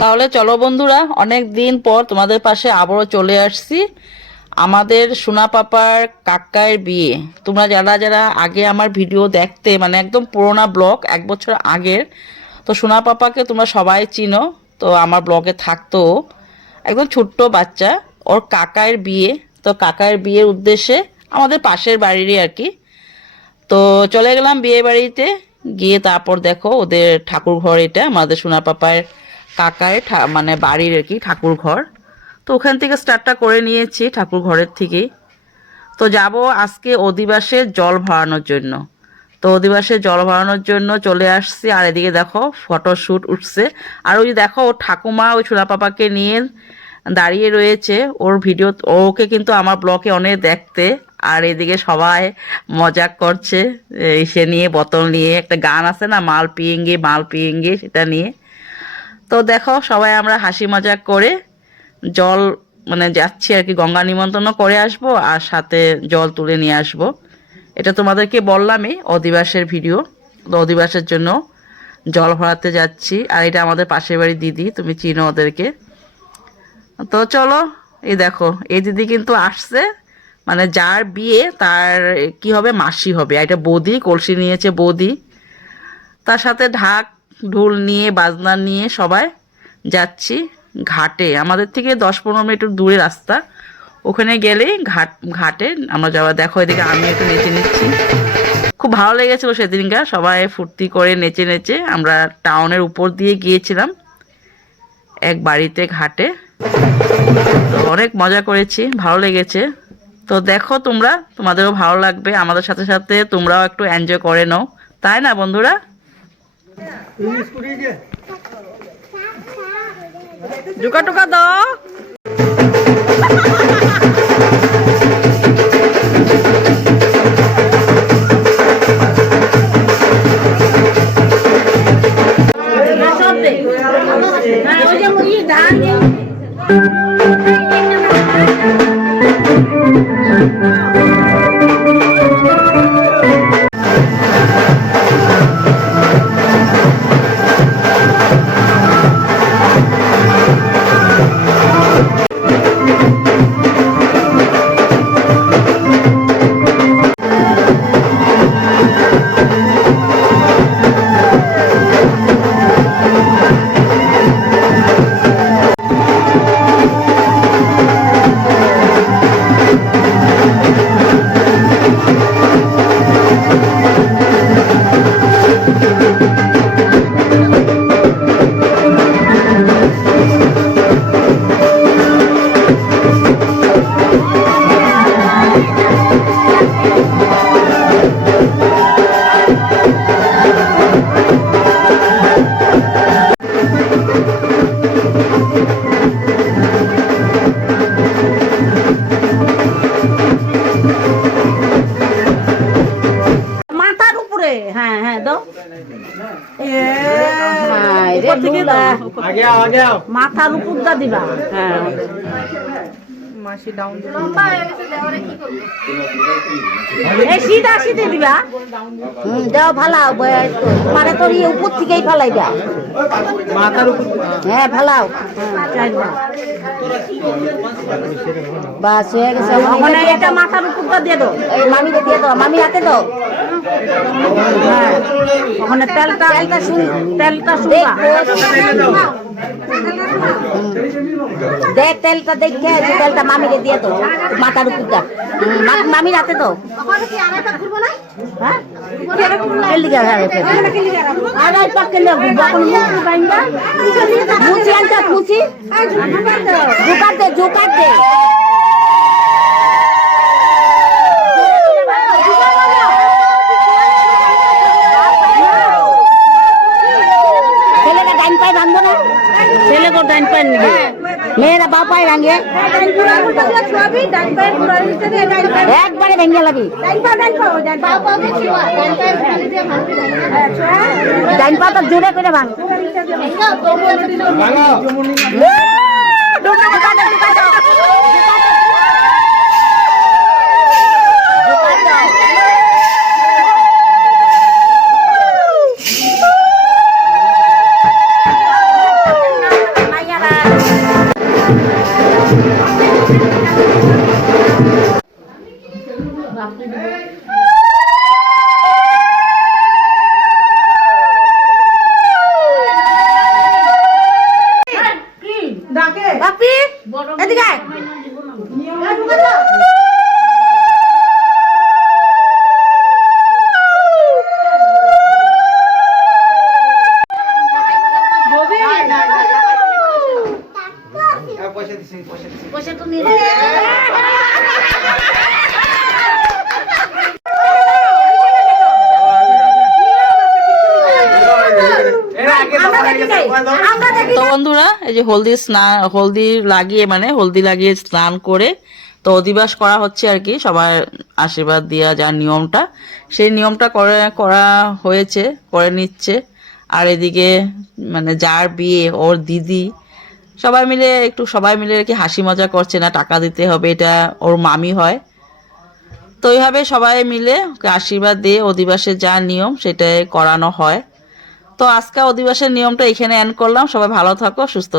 তাহলে চলো বন্ধুরা অনেক দিন পর তোমাদের পাশে আবারও চলে আসছি। আমাদের সোনা পাপার কাকার বিয়ে। তোমরা যারা যারা আগে আমার ভিডিও দেখতে মানে একদম পুরোনো ব্লগ, এক বছর আগের, তো সোনা পাপাকে তোমরা সবাই চিনো, তো আমার ব্লগে থাকতো একদম ছোট্ট বাচ্চা, ওর কাকার বিয়ে। তো কাকার বিয়ের উদ্দেশ্যে আমাদের পাশের বাড়িরই আর কি। তো চলে গেলাম বিয়ে বাড়িতে গিয়ে তারপর দেখো ওদের ঠাকুর ঘর এটা, আমাদের সোনা পাপার কাকার ঠা- মানে বাড়ির আর কি ঠাকুর ঘর। তো ওখান থেকে স্টার্টটা করে নিয়েছি ঠাকুর ঘরের থেকেই। তো যাব আজকে অধিবাসের জল ভরানোর জন্য। তো অধিবাসে জল ভরানোর জন্য চলে আসছি আর এদিকে দেখো ফটোশ্যুট উঠছে। আর ওই দেখো ওর ঠাকুমা ওই ছোলা পাপাকে নিয়ে দাঁড়িয়ে রয়েছে। ওর ভিডিও ওকে কিন্তু আমার ব্লগে অনেক দেখতে। আর এদিকে সবাই মজাক করছে। এই সে নিয়ে বোতল নিয়ে একটা গান আছে না মাল পিয়েঙ্গে মাল পিয়েঙ্গে সেটা নিয়ে। তো দেখো সবাই আমরা হাসি মজাক করে জল মানে যাচ্ছি আর কি, গঙ্গা নিমন্ত্রণ করে আসব আর সাথে জল তুলে নিয়ে আসব। এটা তোমাদেরকে বললামই অধিবাসের ভিডিও, তো অধিবাসের জন্য জল ভরাতে যাচ্ছি। আর এটা আমাদের পাশের বাড়ি দিদি, তুমি চিনো ওদেরকে। তো চলো, এই দেখো, এই দিদি কিন্তু আসছে মানে যার বিয়ে তার কি হবে, মাসি হবে। এটা বৌদি, কলসি নিয়েছে বৌদি। তার সাথে ঢাক ঢোল নিয়ে, বাজনা নিয়ে সবাই যাচ্ছি ঘাটে। আমাদের থেকে দশ পনেরো মিনিট দূরে রাস্তা। ওখানে গেলেই ঘাট, ঘাটে আমরা যাওয়া। দেখো এদিকে আমি একটু নেচে নিচ্ছি। খুব ভালো লেগেছিলো সেদিনকার সবাই ফুর্তি করে নেচে নেচে আমরা টাউনের উপর দিয়ে গিয়েছিলাম এক বাড়িতে ঘাটে। তো অনেক মজা করেছি, ভালো লেগেছে। তো দেখো তোমরা, তোমাদেরও ভালো লাগবে। আমাদের সাথে সাথে তোমরাও একটু এনজয় করে নাও। তাই না বন্ধুরা? জোকা টোকা দাও। হ্যাঁ। মাথার উপর দা দিবা। হ্যাঁ। এই সিধা সিধে দিবা। হুম দাও ফালাও বে- মানে তোর ইয়ে উপর থেকেই ফালাইবা। হ্যাঁ ফালাও হ্যাঁ, চারবার। বাস হয়ে গেছে। এটা মাথার উপরটা দিয়ে দাও। এই মামিকে দিয়ে দাও মামি হাতে দাও। হ্যাঁ। ওখানে তেলটা তেলটা শুন তেলটা শুনবা। দেখ তেলটা দেখে যে তেলটা মামিকে দিয়ে তো মাথার উপরটা। হুম, মা- মামির হাতে দাও হ্যাঁ? কেলিগা পায়ে ভাঙবো না। ছেলে কো ডাইন পায়ে নিবে মেয়েরা বা পায়ে ভাঙে। একবারে ভেঙে লাগি ডাইন পা তো জোরে করে ভাঙ। বাপি এদিকে তো বন্ধুরা এই যে হলদি স্নান হলদি লাগিয়ে মানে হলদি লাগিয়ে স্নান করে তো অধিবাস করা হচ্ছে আর কি সবার আশীর্বাদ দেওয়া যার নিয়মটা। সেই নিয়মটা করে করা হয়েছে করে নিচ্ছে। আর এদিকে মানে যার বিয়ে ওর দিদি সবাই মিলে একটু সবাই মিলে আর কি হাসি মজা করছে না টাকা দিতে হবে এটা ওর মামি হয়। তো এইভাবে সবাই মিলে ওকে আশীর্বাদ দিয়ে অধিবাসের যা নিয়ম সেটাই করানো হয়। তো আজকে অধিবাসের নিয়মটা এখানে এন্ড করলাম। সবাই ভালো থাকো সুস্থ